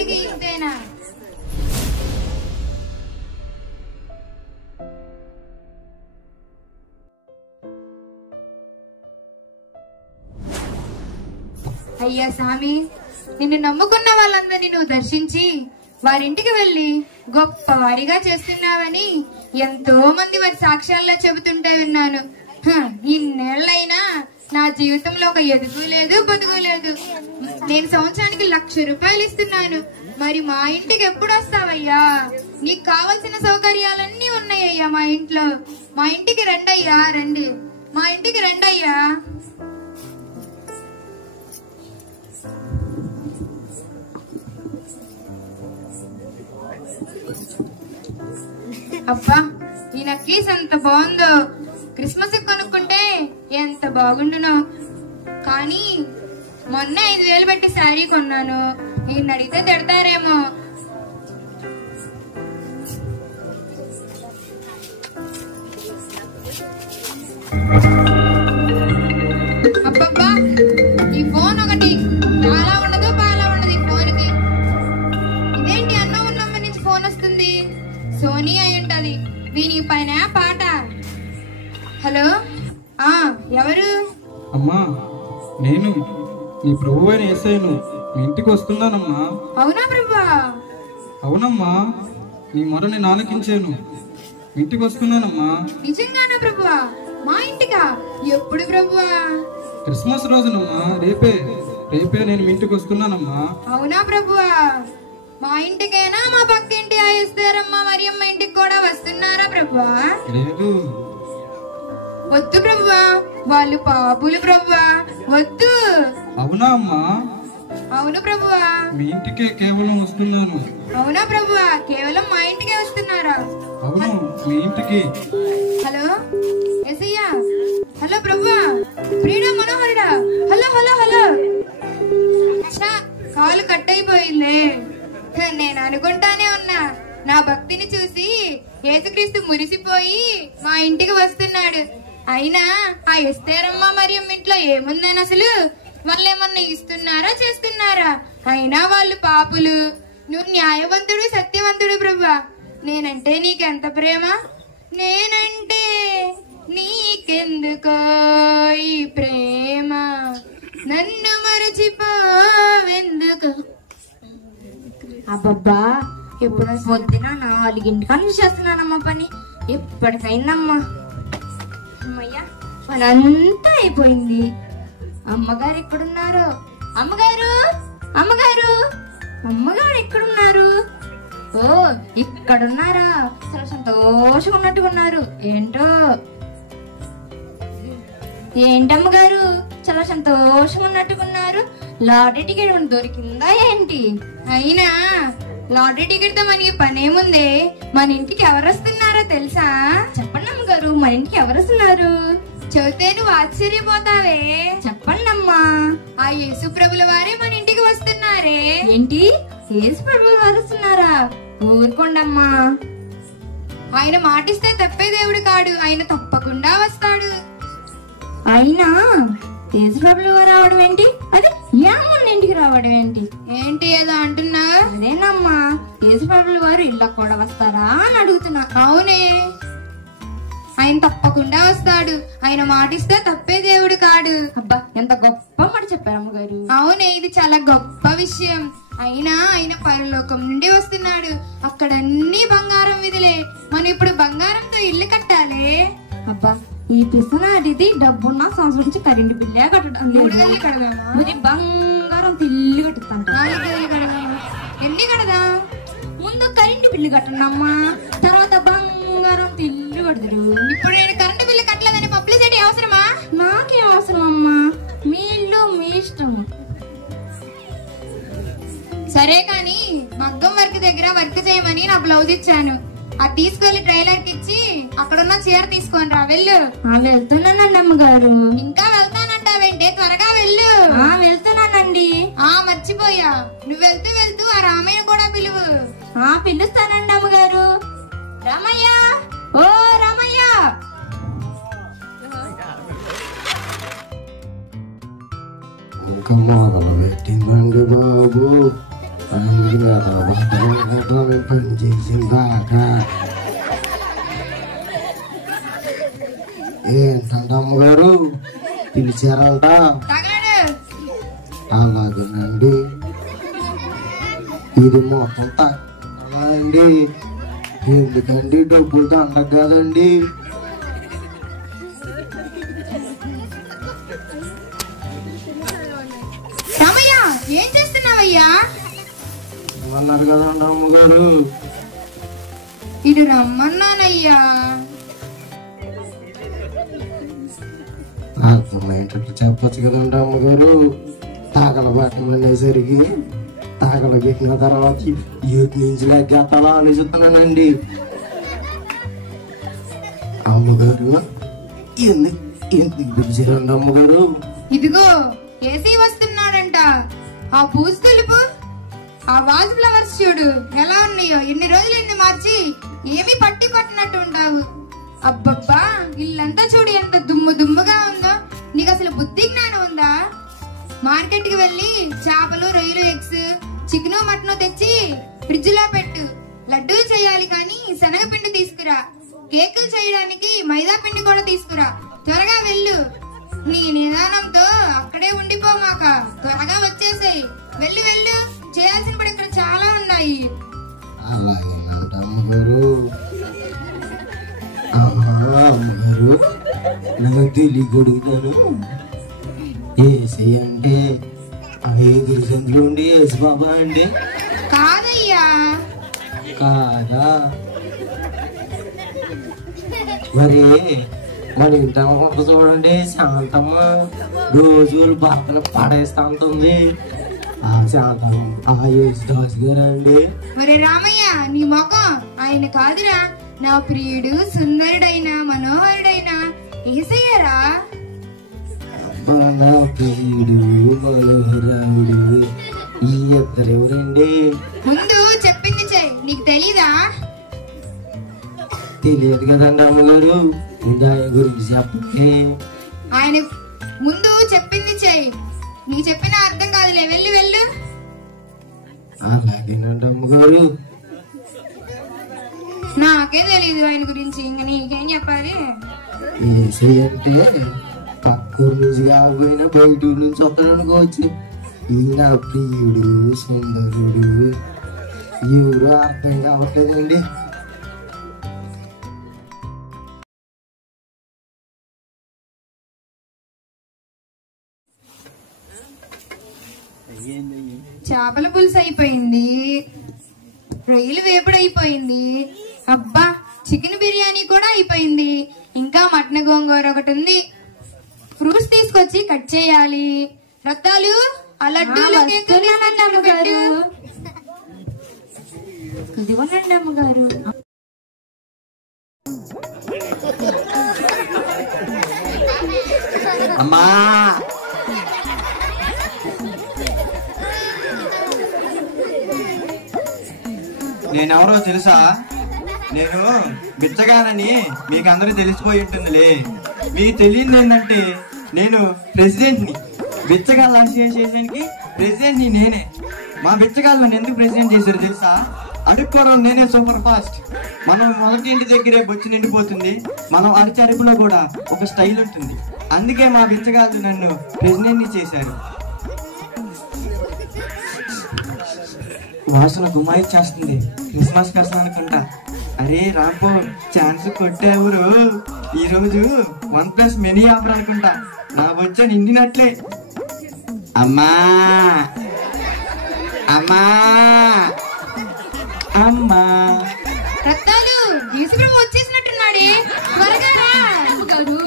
ఎప్పటికీ ఇంతేనా? అయ్యా స్వామి, నిన్ను నమ్ముకున్న వాళ్ళందరినీ నువ్వు దర్శించి వారింటికి వెళ్లి గొప్పవారిగా చేస్తున్నావని ఎంతో మంది వారి సాక్ష్యాల్లో చెబుతుంటే విన్నాను. ఇన్నేళ్లైనా నా జీవితంలో ఒక ఎదుగు లేదు పొదుగు లేదు. నేను సంవత్సరానికి 1,00,000 రూపాయలు ఇస్తున్నాను. మరి మా ఇంటికి ఎప్పుడు వస్తావయ్యా? నీకు కావలసిన సౌకర్యాలన్నీ ఉన్నాయ్యా మా ఇంట్లో. మా ఇంటికి రండయ్యా, రండి, మా ఇంటికి రండయ్యా. అబ్బా, ఈ నక్లీస్ ఎంత బాగుందో. క్రిస్మస్ కొనుక్కుంటే ఎంత బాగుండునో. కానీ మొన్న 5,000 పెట్టి శారీ కొన్నాను. ఈయన అడిగితే తిడతారేమో. అబ్బబ్బా, ఈ ఫోన్ ఒకటి చాలా ఉండదు బాగా ఉండదు. ఈ ఫోన్ కి ఇదేంటి అన్నోన్ నంబర్ నుంచి ఫోన్ వస్తుంది? సోనీ అయి ఉంటది. దీని పైన పాట. హలో, ఎవరు? అమ్మా, నేను నీ ప్రభు అయిన యేసయ్యను. మీ ఇంటికి వస్తున్నానమ్మా. అవునా ప్రభువా? అవునమ్మా, నీ మొర నేను ఆలకించాను. మీ ఇంటికి వస్తున్నానమ్మా. నిజంగానా ప్రభువా? మా ఇంటికా? ఎప్పుడు ప్రభువా? క్రిస్మస్ రోజునమ్మా. రేపే నేను మీ ఇంటికి వస్తున్నానమ్మా. అవునా ప్రభువా? మా ఇంటికైనా మా పక్కింటి ఎస్తేరమ్మ మరియమ్మ ఇంటికి కూడా వస్తున్నారా ప్రభువా? లేదు. వద్దు ప్రభువా, వాళ్ళు పాపులు ప్రభువా, వద్దు. అవునా అమ్మా? అవును ప్రభువా. మీ ఇంటికే కేవలం వస్తున్నాను. అవునా ప్రభువా? కేవలం మా ఇంటికే వస్తున్నారా? అవును, మీ ఇంటికి. హలో యేసయ్యా. హలో ప్రభువా, ప్రియుడా మనోహరుడా. Hello hello hello. కాలు కట్ అయిపోయింది. నేను అనుకుంటానే ఉన్నా, నా భక్తిని చూసి యేసుక్రీస్తు మురిసిపోయి మా ఇంటికి వస్తున్నాడు. అయినా ఆ ఎస్తేరమ్మ మరియమ్మ ఇంట్లో ఏముందని అసలు? వాళ్ళు ఏమన్నా ఇస్తున్నారా చేస్తున్నారా? అయినా వాళ్ళు పాపులు. నువ్వు న్యాయవంతుడు సత్యవంతుడు ప్రభువా. నేనంటే నీకెంత ప్రేమ. నేనంటే నీకెందుకో ఈ ప్రేమ, నన్ను మరచిపోవెందుకు. అబ్బబ్బా, ఎప్పుడు పొద్దున 4 చేస్తున్నానమ్మా పని. ఎప్పటికైందమ్మా. అమ్మయ్యా, పని అంతా అయిపోయింది. అమ్మగారు ఎక్కడున్నారు? అమ్మగారు, అమ్మగారు, అమ్మగారు ఎక్కడున్నారు? ఓ, ఇక్కడున్నారా? చాలా సంతోషంగా ఉన్నట్టుకున్నారు. ఏంటమ్మగారు చాలా సంతోషంగా ఉన్నట్టుకున్నారు? లాటరీ టికెట్ దొరికిందా ఏంటి? అయినా లాటరీ టికెట్ తో మనకి పనేముందే? మన ఇంటికి ఎవరు వస్తున్నారో తెలుసా? చెప్పండి అమ్మగారు, మన ఇంటికి ఎవరు వస్తున్నారు? చెబితే నువ్వు ఆశ్చర్యపోతావే. చెప్పండి అమ్మా. ఆ యేసు ప్రభుల వారే మన ఇంటికి వస్తున్నారే. ఏంటి, యేసు ప్రభుల వారు వస్తున్నారా? ఊరుకోండమ్మా. ఆయన మాటిస్తే తప్పే దేవుడు కాడు. ఆయన తప్పకుండా వస్తాడు. అయినా యేసు ప్రభుల వారు రావడం ఏంటి? అదే యామన్న ఇంటికి రావడం ఏంటి? ఏంటి ఏదో అంటున్నా? అదేనమ్మా, యేసు ప్రభుల వారు ఇళ్ళ కూడా వస్తారా అని అడుగుతున్నా. అవునే, ఆయన తప్పకుండా వస్తాడు. ఆయన మాటిస్తే తప్పే దేవుడు కాడు. అబ్బా, ఎంత గొప్ప మాట చెప్పారు అమ్మగారు. అవునే, ఇది చాలా గొప్ప విషయం. అయినా ఆయన పరలోకం నుండి వస్తున్నాడు. అక్కడ అన్ని బంగారం విధులే. మనం ఇప్పుడు బంగారంతో ఇల్లు కట్టాలి. అబ్బా, ఈ పిసనాటిది డబ్బున్న సంవత్సరం నుంచి కరెంటు బిల్లే కట్టడం. 3 గదులు కడదామా? మరి బంగారం ఇల్లు కట్టుతాను. 4 గదులు కడదామా? ఎన్ని కడదాం? ముందు కరెంటు బిల్లు కట్టనమ్మా, తర్వాత బంగారం ఇల్లు కడతారు. ఇప్పుడు నేను కరెంటు బిల్లు కట్టలేదని పబ్లిసిటీ అవసరమా? నాకేం అవసరం అమ్మా, మీ ఇల్లు మీ ఇష్టం. సరే కాని మగ్గం వర్క్ దగ్గర వర్క్ చేయమని నా బ్లౌజ్ ఇచ్చాను. అది తీసుకెళ్లి ట్రైలర్ కి ఇచ్చి అక్కడున్న చీర తీసుకొని రా. వెళ్ళు. వెళ్తున్నానండి అమ్మగారు. ఇంకా వెళ్తానంటావేంటే? త్వరగా వెళ్ళు. వెళ్తున్నానండి. మర్చిపోయా, నువ్వు వెళ్తూ వెళ్తూ ఆ రామయ్య కూడా పిలువు. పిలుస్తానండి అమ్మగారు. రామయ్య, ఓ రామయ్య. ఇంకా మొదలు పెట్టిందండి బాబు. పని చేసిందాకా ఏంటంటే అమ్మగారు పిలిచారంట? అలాగేనండి. ఇది మొత్తం తగ్గండి. ఎందుకండి డబ్బులు దండగ కదండి. ఏం చేస్తున్నావయ్యా? అన్నారు కదండి అమ్మగారు. ఇటు రమ్మన్నానయ్యా. అర్థమయ్యేటట్టు చెప్పచ్చు కదండి అమ్మగారు. తాకల బట్టలు అనేసరికి తాకలు పెట్టిన తర్వాత ఏటి నుంచి లెక్కేస్తాలో ఆలోచిస్తున్నానండి. అమ్మగారు ఎందుకు పిలిచారండి అమ్మగారు? ఇదిగో ఏసీ వస్తున్నాడంట. ఆ పూజ తెలుపు, ఆ వాజ్ ఫ్లవర్స్ చూడు ఎలా ఉన్నాయో. ఎన్ని రోజులైంది మార్చి, ఏమీ పట్టి పట్టినట్టు ఉంటావు. అబ్బబ్బా, ఇల్లంతా చూడు ఎంత దుమ్ము దుమ్ముగా ఉందో. నీకు అసలు బుద్ధి జ్ఞానం ఉందా? మార్కెట్ కి వెళ్ళి చేపలు, రొయ్యలు, ఎగ్స్, చికెను, మటను తెచ్చి ఫ్రిడ్జ్ లో పెట్టు. లడ్డూలు చేయాలి కానీ శనగపిండి తీసుకురా. కేకులు చేయడానికి మైదా పిండి కూడా తీసుకురా. త్వరగా వెళ్ళు. నీ నిదానంతో అక్కడే ఉండిపోమాక త్వరగా వచ్చేసేయి. వెళ్ళు వెళ్ళు, చేయాల్సిన పని ఇక్కడ చాలా ఉన్నాయి. అలాగేనంట అమ్మగారు. అమ్మగారు నాకు తెలియగడుగుతాను. ఏసీ అంటే ఎదురు సందులో ఉండి ఏసు బాబా అండి? కాదయ్యా. కాదా? మరి మన ఇంటి చూడండి, శాంతమ్మ రోజు భర్తను పడేస్తా ఉంటుంది. ఆ శాంతమ్మ ఆ యేసుదాస్ గారు అండి. మరి రామయ్య, నీ ముఖం ఆయన కాదురా. నా ప్రియుడు, సుందరుడైన మనోహరుడైన యేసయ్యరా. నా ప్రియుడు మనోహరుడు ఈ ఇద్దరు ఎవరండి? ముందు చెప్పింది చెయ్యి. నీకు తెలీదా? తెలియదు కదండి అమ్మగారు. ముందు ఆయన గురించి చెప్పండి. ఆయన ముందు చెప్పింది చెయ్యి. నీకు చెప్పిన అర్థం కాదులే. వెళ్ళు వెళ్ళు. అలాగేనండి అమ్మగారు. నాకే తెలీదు ఆయన గురించి. ఇంక నీకేం చెప్పాలి? ఏసీ అంటే పక్కూరు నుంచి కాకపోయినా బయట ఊరు నుంచి వస్తాడు అనుకోవచ్చు. ఈయన ప్రియుడు, సుందరుడు ఎవరు అర్థం కావట్లేదండి. చేపల పులుసు అయిపోయింది, రొయ్యలు వేపుడు అయిపోయింది. అబ్బా, చికెన్ బిర్యానీ కూడా అయిపోయింది. ఇంకా మటన్ గోంగూర ఒకటి ఉంది. ఫ్రూట్స్ తీసుకొచ్చి కట్ చేయాలి. రత్తాలు, ఆ లడ్డూలు, అమ్మగారు. ఇదిగోనండి అమ్మగారు. అమ్మా, నేనెవరో తెలుసా? నేను బిచ్చగానని మీకు అందరూ తెలిసిపోయి ఉంటుందిలే. మీకు తెలియదు ఏంటంటే నేను ప్రెసిడెంట్ని. బిచ్చగాళ్ళ అసోసియేషన్కి ప్రెసిడెంట్ని నేనే. మా బిచ్చగాళ్ళు నన్ను ఎందుకు ప్రెసిడెంట్ చేశారు తెలుసా? అడుక్కోవడం నేనే సూపర్ ఫాస్ట్. మనం మొదటి ఇంటి దగ్గరే బొచ్చు నిండిపోతుంది. మనం అరిచరుపులో కూడా ఒక స్టైల్ ఉంటుంది. అందుకే మా బిచ్చగాళ్ళు నన్ను ప్రెసిడెంట్ని చేశారు. వాసన గుమాయిచ్చేస్తుంది. క్రిస్మస్ కోసం అనుకుంటా. అరే రాంపో, ఛాన్స్ కొట్టేవరు. ఈరోజు 1+ మెనీ ఆఫర్ అనుకుంటా. నా వచ్చా నిండినట్లే. అమ్మా అమ్మా అమ్మా, రత్తాలు, యేసుప్రభు వచ్చేసినట్టున్నాడే. త్వరగా రా.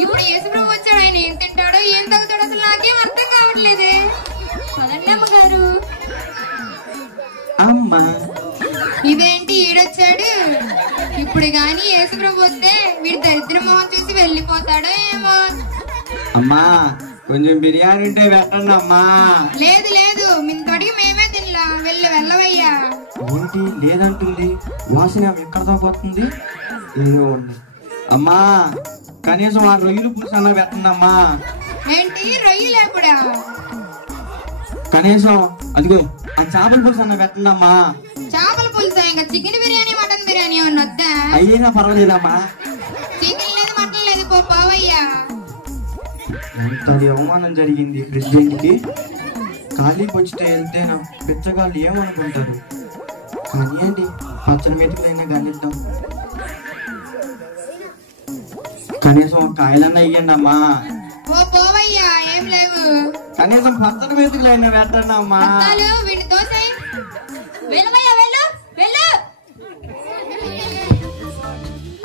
ఇప్పుడు యేసుప్రభు వచ్చాడు. ఆయన ఏం తింటాడో ఏం తాగుతాడో అసలు నాకేం అర్థం కావట్లేదే. పదండి అమ్మగారు. అమ్మా, ఇదేంటి ఈడొచ్చాడు? ఇప్పుడు గాని యేసుప్రభు వస్తే వీడి దరిద్ర మొహం చూసి వెళ్ళిపోతాడో ఏమో. అమ్మా, కొంచెం బిర్యానీ ఉంటే పెట్టండి అమ్మా. లేదు లేదు, మింతోడికి మేమే తినలా. వెళ్ళవయ్యా. ఏంటి లేదంటుంది? వాసన ఎక్కడ దాకా వస్తుంది? ఏదో ఉంది. అమ్మా, కనీసం ఆ రొయ్యలు పులుసు అన్న పెట్టండి అమ్మా. ఏంటి రొయ్యలు ఎప్పుడా? కనీసం అదిగో ఆ చేపల పులుసు అన్న పెట్టండి అమ్మా. చేపల పులుసు ఇంకా చికెన్ బిర్యానీ మటన్ బిర్యానీ ఏమన్నా వద్దా? అయ్యేనా పర్వాలేదమ్మా. చికెన్ లేదు మటన్ లేదు పోవయ్యా. ఎంత అవమానం జరిగింది ప్రెసిడెంట్ కి. ఖాళీ పొచ్చితే వెళ్తేనా పిచ్చగాళ్ళు ఏమనుకుంటారు. కానీ అండి పచ్చని మెతుకులైనా గాలిద్దాం. కనీసం ఒక కాయలన్నా ఇయ్యండి అమ్మా. పోవయ్యా ఏం లేవు. కనీసం పచ్చని మెతుకులైనా పెట్టండి అమ్మా. వీడి దోశ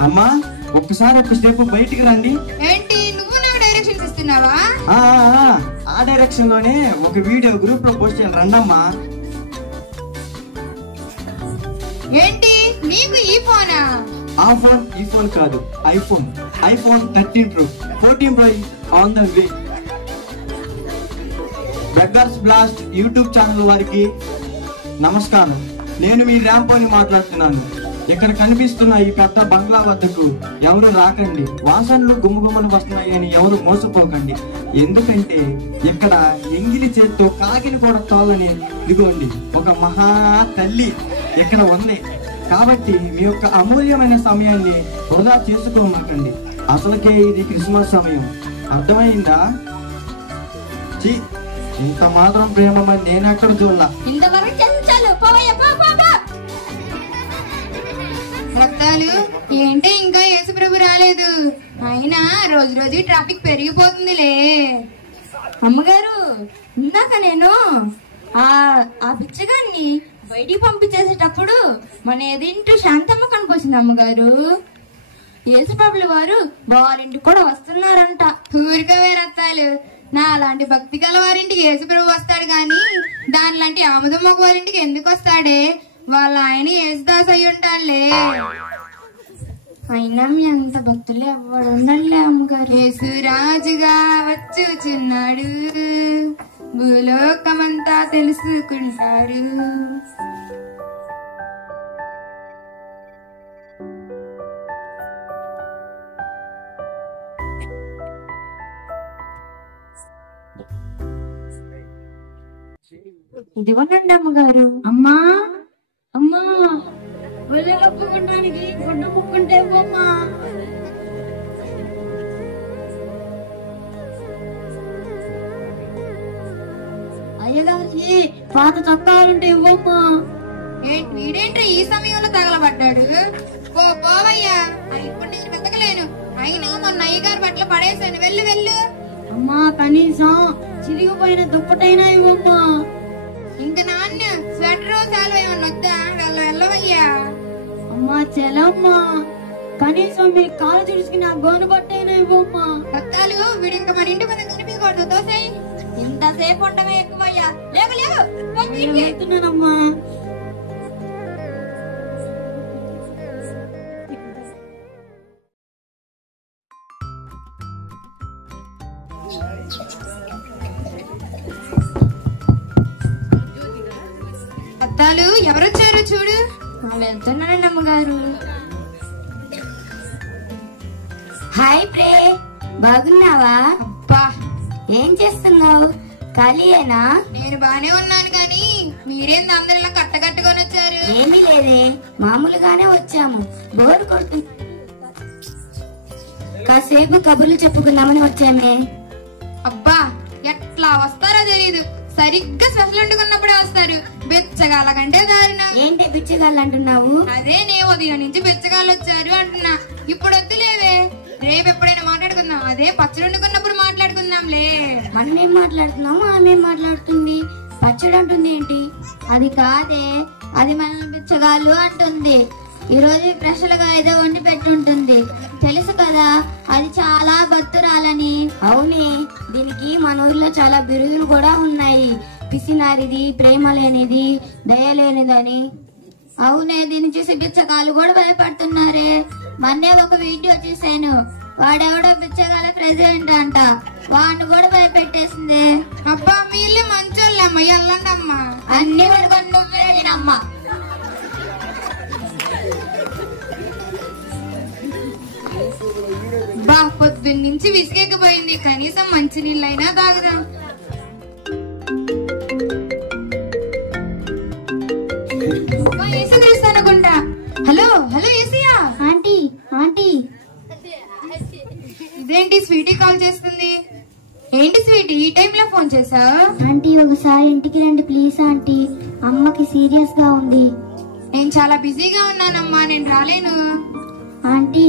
అమ్మా ఒక్కసారి ఒక స్టెప్ బయటికి రండి. ఏంటి నువ్వు నాకు డైరెక్షన్స్ ఇస్తున్నావా? ఆ డైరెక్షన్ లోనే ఒక వీడియో గ్రూప్ లో పోస్ట్ చేయాలి రండమ్మా. ఏంటి నీకు ఈ ఫోనా? ఆ ఫోన్ ఈ ఫోన్ కాదు, iPhone 13 Pro 14 Pro on the way. Beggars blast YouTube channel వారికి నమస్కారం. నేను మీ ర్యాంపోని మాట్లాడుతున్నాను. ఇక్కడ కనిపిస్తున్న ఈ పెద్ద బంగ్లా వద్దకు ఎవరు రాకండి. వాసనలు గుమ్మగుమ్మలు వస్తున్నాయి అని ఎవరు మోసపోకండి. ఎందుకంటే ఇక్కడ ఎంగిలి చేత్తో కాకిని కూడా తోలని ఇదిగోండి ఒక మహా తల్లి ఇక్కడ ఉంది. కాబట్టి మీ యొక్క అమూల్యమైన సమయాన్ని వృధా చేసుకోమాకండి. అసలుకే ఇది క్రిస్మస్ సమయం. అర్థమైందా? ఇంత మాత్రం ప్రేమ మరి నేను ఎక్కడ చూడాల. రక్తాలు ఏంటి ఇంకా యేసుప్రభు రాలేదు? అయినా రోజు రోజు ట్రాఫిక్ పెరిగిపోతుందిలే. అమ్మగారు ఇందాక నేను ఆ పిచ్చగాన్ని బయటికి పంపించేసేటప్పుడు మన ఎదింటూ శాంతమ్మ కనిపించింది అమ్మగారు. యేసుప్రభుల వారు వాళ్ళింటికి కూడా వస్తున్నారంట. ఊరికవే రక్తాలు, నా అలాంటి భక్తి గల వారింటికి యేసుప్రభు వస్తాడు గాని దానిలాంటి ఆముదమ్మకు వారింటికి ఎందుకు వస్తాడే? వాళ్ళ ఆయన యేసుదాస్ అయి ఉంటాడులే. అయినా మీ అంత భక్తులు ఎవడు ఉన్నాడులే అమ్మగారు. యేసు రాజుగా వచ్చుచున్నాడు, భూలోకమంతా తెలుసుకుంటారు. ఇదిగోనండి అమ్మగారు. అమ్మా అమ్మా ఒళ్ళు కప్పుకోవడానికి గుడ్డ ముక్కుంటే ఇవ్వమ్మా. అయ్యగారికి పాత చొక్కాలుంటే ఇవ్వమ్మా. వీడేంటి ఈ సమయంలో తగలబడ్డాడు? పోవయ్యా, ఇప్పుడు నేను వెతకలేను. అయినా మొన్న అయ్యగారు బట్టలు పడేసాను. వెళ్ళు. అమ్మా కనీసం చిరిగిపోయిన దుప్పటైనా ఇవ్వమ్మా. ఇంక నాన్న స్వెటర్ శాలువా ఏమన్నా వద్దా? వెళ్ళవయ్యా. అమ్మా చెలమ్మా, కనీసం మీ కాలు చుడుచుకుని ఆ గోను బట్టైనా ఇవ్వమ్మా. రక్తాలు వీడు ఇంకా మన ఇంటి ముందు కనిపించకూడదు. దోసే ఇంతసేపు ఉండమే ఎక్కువయ్యా. వెళ్తున్నానమ్మా. రక్తాలు ఎవరొచ్చారో చూడు. వెళ్తున్నానండి అమ్మగారు. హాయ్ ప్రే, బాగున్నావా? అబ్బా ఏం చేస్తున్నావు? ఖాళీయేనా? నేను బానే ఉన్నాను కానీ మీరేంది అందరు ఇలా కట్టకట్టుకొని వచ్చారు? ఏమీ లేదే, మామూలుగానే వచ్చాము. బోరు కొడుతుంది, కాసేపు కబుర్లు చెప్పుకుందామని వచ్చామే. అబ్బా ఎట్లా వస్తారో తెలీదు. సరిగ్గా స్పెషల్ వండుకున్నప్పుడే వస్తారు. బెచ్చగాళ్ళ కంటే దారుణం. ఏంటి బిచ్చగాళ్ళు అంటున్నావు? అదే నే ఉదయం నుంచి బెచ్చగాళ్ళు వచ్చారు అంటున్నా. ఇప్పుడు వద్దులేవే, రేపు ఎప్పుడైనా మాట్లాడుకుందాం. అదే పచ్చడి వండుకున్నప్పుడు మాట్లాడుకుందాంలే. మనం ఏం మాట్లాడుతున్నాము, ఆమె ఏం మాట్లాడుతుంది? పచ్చడి అంటుంది ఏంటి? అది కాదే, అది మనల్ని బిచ్చగాళ్ళు అంటుంది. ఈ రోజు స్పెషల్ గా ఏదో వండి పెట్టుంటుంది. తెలుసు కదా, అది చాలా భక్తురాలని. అవునే, దీనికి మన ఊర్లో చాలా బిరుదులు కూడా ఉన్నాయి. పిసినారిది, ప్రేమ లేనిది, దయ లేనిదని. అవునే, దీన్ని చూసి బిచ్చగాళ్ళు కూడా భయపడుతున్నారే. మొన్నే ఒక వీడియో చూసాను, వాడెవడో బిచ్చగాళ్ళ ప్రెసిడెంట్ అంట. వాడిని కూడా భయపెట్టేసింది. అబ్బా వీళ్ళు మంచోళ్ళమ్మ, ఎల్లండి అమ్మా. అన్ని పడుకొని నువ్వే అమ్మ. బా పొద్దున్న నుంచి విసిగెక్కిపోయింది. కనీసం మంచి నీళ్ళైనా తాగుదాం. ఇదేంటి స్వీటీ కాల్ చేస్తుంది? ఏంటి స్వీటీ ఈ టైంలో ఫోన్ చేసావు? ఆంటీ ఒకసారి ఇంటికి రండి ప్లీజ్ ఆంటీ, అమ్మకి సీరియస్ గా ఉంది. నేను చాలా బిజీగా ఉన్నానమ్మా, నేను రాలేను. ఆంటీ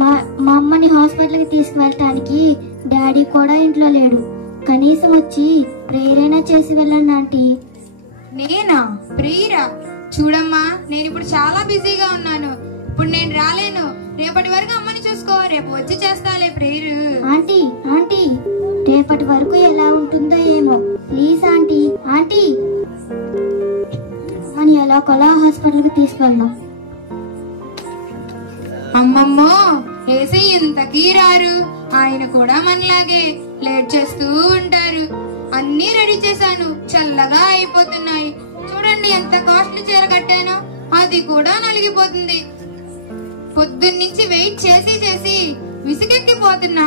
మా అమ్మని హాస్పిటల్కి తీసుకువెళ్ళటానికి డాడీ కూడా ఇంట్లో లేడు. కనీసం వచ్చి ప్రేయర్ అయినా చేసి వెళ్ళండి ఆంటీ. నేనా? ప్రేయరా? చూడమ్మా, నేను ఇప్పుడు చాలా బిజీగా ఉన్నాను, ఇప్పుడు నేను రాలేను. రేపటి వరకు అమ్మని చూసుకో, రేపు వచ్చి చేస్తాలే ప్రేయర్. ఆంటీ ఆంటీ రేపటి వరకు ఎలా ఉంటుందో ఏమో, ప్లీజ్ ఆంటీ. ఆంటీ అని ఎలా కొలా హాస్పిటల్కి తీసుకెళ్దాం. అమ్మమ్మో, ఏసీ ఇంతకీ రారు. ఆయన కూడా మనలాగే లేట్ చేస్తూ ఉంటారు. అన్నీ రెడీ చేశాను, చల్లగా అయిపోతున్నాయి. చూడండి ఎంత కాస్ట్లీ చీర కట్టానో, అది కూడా నలిగిపోతుంది. పొద్దున్నుంచి వెయిట్ చేసి చేసి విసిగెక్కిపోతున్నా.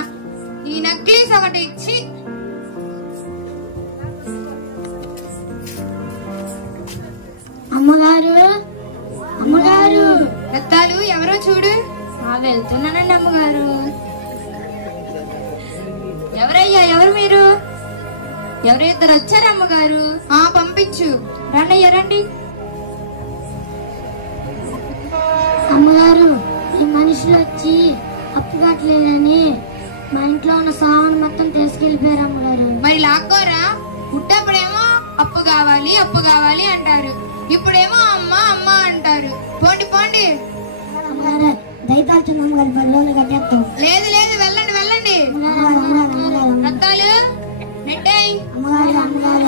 ఈ నక్లీస్ ఒకటి ఇచ్చి అమ్మగారు అమ్మగారు రత్తాలు ఎవరో చూడు. వెళ్తున్నానండి అమ్మగారు. ఎవరయ్యా, ఎవరు మీరు? ఎవరు ఇద్దరు వచ్చారు అమ్మగారు? పంపించు. రండయ్యా రండి. అమ్మగారు ఈ మనుషులు వచ్చి అప్పు కట్టలేదని మా ఇంట్లో ఉన్న సామాన్ మొత్తం తీసుకెళ్లిపోయారు అమ్మగారు. మరి లాక్కోరా. పుట్టప్పుడేమో అప్పు కావాలి అప్పు కావాలి అంటారు, ఇప్పుడేమో అమ్మ అమ్మ అంటారు. పోండి పోండి. అమ్మగారు దయదాల్చిన అమ్మగారు బల్లోని కట్టేస్తాం. లేదు లేదు, వెళ్ళండి వెళ్ళండి. రత్తాలు నెట్టేయ్. అమ్మగారు అమ్మగారు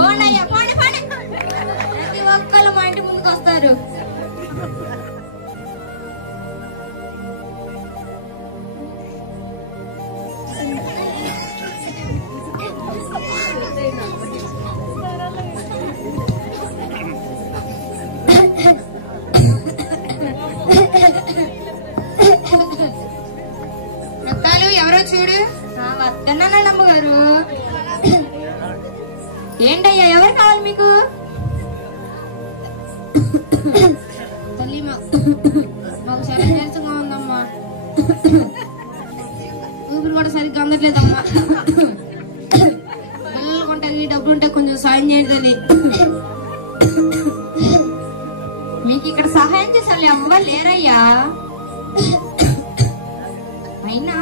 పోండి అయ్యా, పోండి పోండి. ప్రతి ఒక్కళ్ళు మా ఇంటి ముందుకు వస్తారు. రత్తాలు ఎవరో చూడు. వద్దన్నానండి అమ్మగారు. ఏంటయ్యా, ఎవరు కావాలి మీకు? తల్లి మాకు చాలా నీరసంగా ఉందమ్మా, ఊపిరి కూడా సరిగ్గా అందట్లేదమ్మా. పిల్లలు కొంటానికి డబ్బులు ఉంటే కొంచెం సాయం చేయండి తల్లి. మీకు ఇక్కడ సహాయం చేసాలి అమ్మ లేరయ్యా. అయినా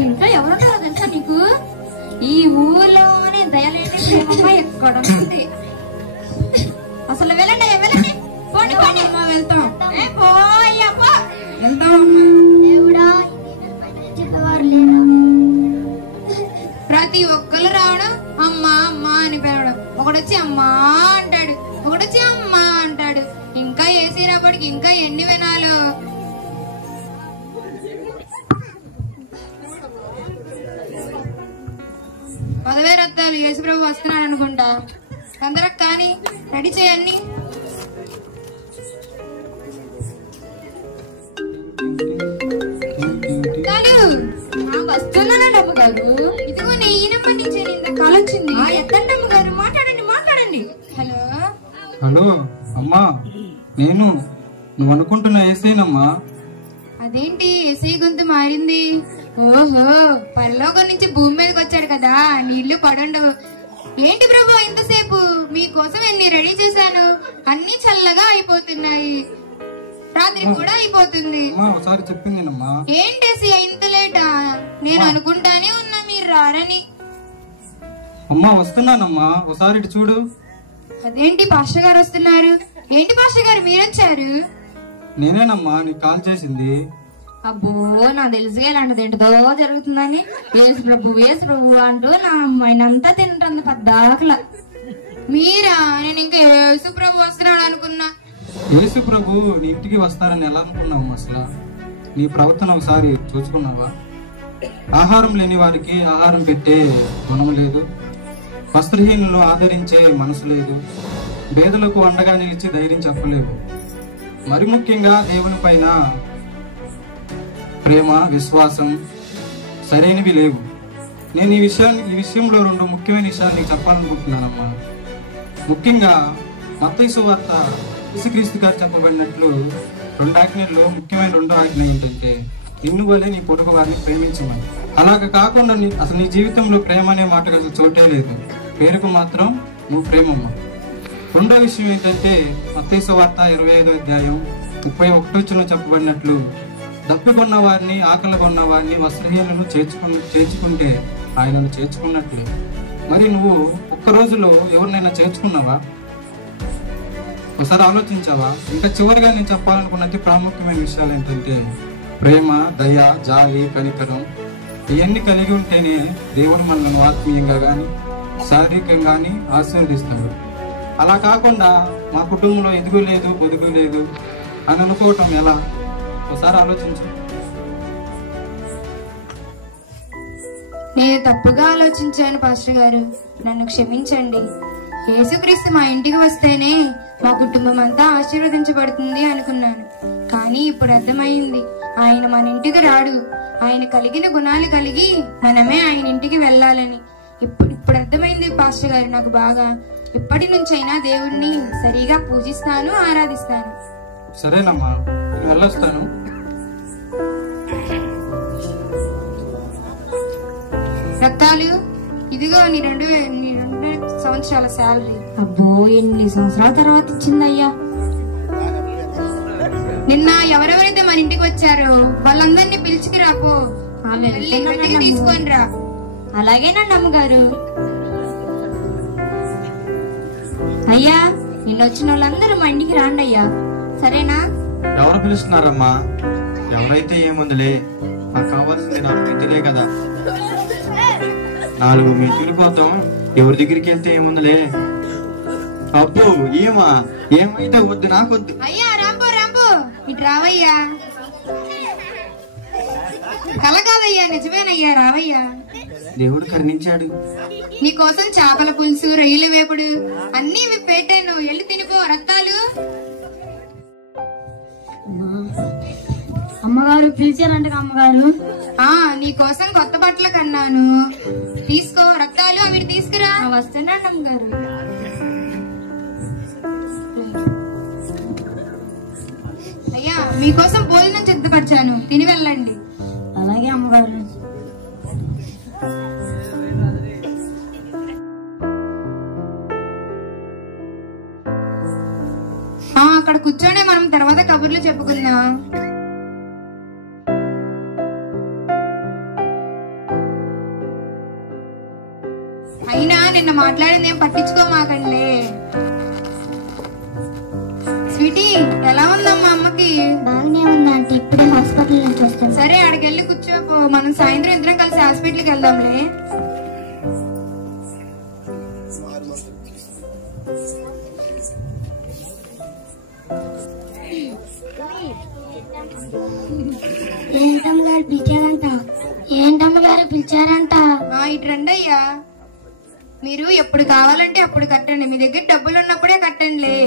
ఇంట్లో ఎవరుంటారో తెలుసా నీకు? ఈ ఊర్లోనే దయలేని ప్రేమమ్మ ఎక్కడ ఉంది. అసలు వెళ్ళండి వెళ్ళండి, పోండి పోండి. వెళ్తాం. వెళ్తాం. దేవుడా చెప్పేవారు లేరు. ప్రతి ఒక్కరు రావడం అమ్మ అమ్మ అని పిలవడం. ఒకడొచ్చి అమ్మా అంటాడు, ఒకడొచ్చి అమ్మ అంటాడు. ఇంకా ఏసీ రాబడికి ఇంకా ఎన్ని వినాలో. పదవే రత్తాలు, యేసుప్రభు వస్తున్నాడు అనుకుంటా. తొందరగా కానీ రెడీ చేయండి. వస్తున్నానండి అమ్మగారు. ఇదిగో ఈయనమ్మ నుంచి ఇంత కాల్ వచ్చింది. ఎత్తండి అమ్మగారు, మాట్లాడండి మాట్లాడండి. హలో హలో అమ్మా, నేను నువ్వు అనుకుంటున్న ఏసేనమ్మా. అదేంటి ఏసీ గొంతు మారింది? ఓహో, పరలోకం నుంచి భూమి మీదకి వచ్చాడు కదా, నీళ్లు పడుండవు. ఏంటి ప్రభు ఇంతసేపు? మీకోసం ఎన్ని రెడీ చేశాను, అన్ని చల్లగా అయిపోతున్నాయి. రాత్రి కూడా అయిపోతుంది. ఒకసారి చెప్పిందేనమ్మా. ఏంటేసి ఇంత లేటా? నేను అనుకుంటానే ఉన్నా మీరు రారని. అమ్మా వస్తున్నానమ్మా, ఒకసారి ఇటు చూడు. అదేంటి పాస్టర్ గారు వస్తున్నారు? ఏంటి పాస్టర్ గారు మీరొచ్చారు? నేనేనమ్మా నీకు కాల్ చేసింది. అబ్బో, నాకు తెలుసు ఇలాంటిది ఏంటిదో జరుగుతుందని. యేసు ప్రభు అంటూ నా అమ్మాయినంతా తింటుంది పద్దాకలా. మీరా? నేను ఇంకా యేసు ప్రభు వస్తున్నాడు అనుకున్నా. యేసు ప్రభు నీ ఇంటికి వస్తారని ఎలా అనుకున్నావు? అసలు నీ ప్రవర్తన ఒకసారి చూసుకున్నావా? ఆహారం లేని వారికి ఆహారం పెట్టే గుణం లేదు, వస్త్రహీనులను ఆదరించే మనసు లేదు, పేదలకు అండగా నిలిచి ధైర్యం చెప్పలేవు. మరి ముఖ్యంగా దేవుని పైన ప్రేమ విశ్వాసం సరైనవి లేవు. నేను ఈ విషయంలో రెండు ముఖ్యమైన విషయాలు నీకు చెప్పాలనుకుంటున్నానమ్మా. ముఖ్యంగా మత్తయి సువార్త యేసుక్రీస్తు గారు చెప్పబడినట్లు 2 ఆజ్ఞల్లో ముఖ్యమైన 2వ ఆజ్ఞ ఏంటంటే నిన్ను వలె నీ పొరుగు వారిని ప్రేమించమని. అలాగ కాకుండా అసలు నీ జీవితంలో ప్రేమ అనే మాటకు అసలు చోటే లేదు. పేరుకు మాత్రం నువ్వు ప్రేమమ్మ. రెండో విషయం ఏంటంటే మత్తయి సువార్త 25వ అధ్యాయం 31 చెప్పబడినట్లు దప్పికొన్న వారిని, ఆకలి కొన్న వారిని, వస్త్రహీనులను చేర్చుకుంటే ఆయనను చేర్చుకున్నట్లే. మరి నువ్వు ఒక్క రోజులో ఎవరినైనా చేర్చుకున్నావా? ఒకసారి ఆలోచించావా? ఇంకా చివరిగా నేను చెప్పాలనుకున్న అతి ప్రాముఖ్యమైన విషయాలు ఏంటంటే ప్రేమ, దయ, జాలి, కనికరం ఇవన్నీ కలిగి ఉంటేనే దేవుడు మనల్ని ఆత్మీయంగా కానీ శారీరకంగా కానీ ఆశీర్వదిస్తాడు. అలా కాకుండా మా కుటుంబంలో ఎదుగు లేదు, పొదుగు లేదు అని అనుకోవటం ఎలా? ఒకసారి ఆలోచించు. నేను తప్పుగా ఆలోచించాను పాస్టర్ గారు, నన్ను క్షమించండి. యేసుక్రీస్తు మా ఇంటికి వస్తేనే మా కుటుంబం అంతా ఆశీర్వదించబడుతుంది అనుకున్నాను. కానీ ఇప్పుడు అర్థమైంది, ఆయన మన ఇంటికి రాడు. ఆయన కలిగిన గుణాలు కలిగి మనమే ఆయన ఇంటికి వెళ్ళాలని. ఇప్పుడు అర్థమైంది పాస్టర్ గారు నాకు బాగా. ఇప్పటి నుంచైనా దేవుడిని సరిగా పూజిస్తాను, ఆరాధిస్తాను. సరేనమ్మా, నేను వెళ్ళొస్తాను. రత్తాలు, ఇదిగో నీ 2 సంవత్సరాల శాలరీ. అబ్బో, ఎన్ని సంవత్సరాల తర్వాత ఇచ్చిందయ్యా. నిన్న ఎవరెవరైతే మన ఇంటికి వచ్చారో వాళ్ళందరినీ పిలుచుకురాపో, వెతికి తీసుకొని రా. అలాగేనండి అమ్మగారు. అయ్యా, నిన్నొచ్చిన వాళ్ళందరూ మా ఇంటికి రాండి అయ్యా, సరేనా? ఎవరు పిలుస్తున్నారమ్మా? ఎవరైతే ఏముందిలే, మాకు కావాల్సింది 4 మెతులే కదా. 4 మెతులు కోసం ఎవరి దగ్గరికి వెళ్తే ఏముందిలే. అబ్బో, ఏమైతే వద్దు, నాకొద్దు. అయ్యా రాంబో రాంబో, ఇటు రావయ్యా. కల కాదయ్యా, నిజమేనయ్యా, రావయ్యా. దేవుడు కరుణించాడు. నీకోసం చేపల పులుసు, రొయ్యల వేపుడు అన్ని పెట్టాను, వెళ్ళి తినిపో. రత్తాలు, అమ్మగారు పిలిచారంట అమ్మగారు. నీకోసం కొత్త బట్టలు కన్నాను, తీసుకో. రత్తాలు, అవి తీసుకురా. వస్తున్నాను అమ్మగారు. అయ్యా, మీకోసం భోజనం సిద్ధపరిచాను, తిని వెళ్ళండి. అలాగే అమ్మగారు. అక్కడ కూర్చొని మనం తర్వాత కబుర్లు చెప్పుకుందాం. అయినా నిన్న మాట్లాడింది ఏం పట్టించుకోమాకండి. స్వీటీ, ఎలా ఉందమ్మా అమ్మకి? బాగానే ఉందా అంటే ఇప్పుడే హాస్పిటల్ నుంచి వస్తాను. సరే, అక్కడికి వెళ్ళి కూర్చోపో. మనం సాయంత్రం ఇద్దరం కలిసి హాస్పిటల్కి వెళ్దాంలే. ఏంటమ్మగారు పిలిచారంట? ఏంటమ్మగారు పిలిచారంట? ఇటు రండి అయ్యా. మీరు ఎప్పుడు కావాలంటే అప్పుడు కట్టండి, మీ దగ్గర డబ్బులు ఉన్నప్పుడే కట్టండిలే.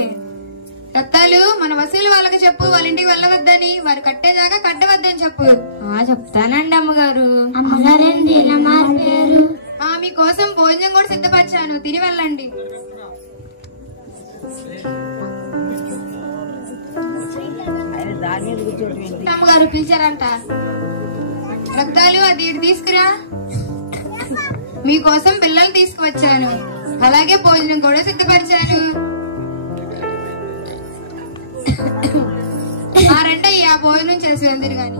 రత్తాలు, మన వసూలు వాళ్ళకి చెప్పు, వాళ్ళ ఇంటికి వెళ్ళవద్దని, వారు కట్టేదాకా కట్టవద్దని చెప్పు. చెప్తానండి అమ్మగారు. అమ్మగారేంటి ఇలా మారిపోయారు? మీకోసం భోజనం కూడా సిద్ధపరిచాను, తిని వెళ్ళండి. అమ్మగారు పిలిచారంట. రత్తాలు, అది ఇటు తీసుకురా. మీకోసం పిల్లలు తీసుకువచ్చాను, అలాగే భోజనం కూడా సిద్ధపరిచాను. రండి అయ్యా, భోజనం చేసి వెళ్దురు గాని.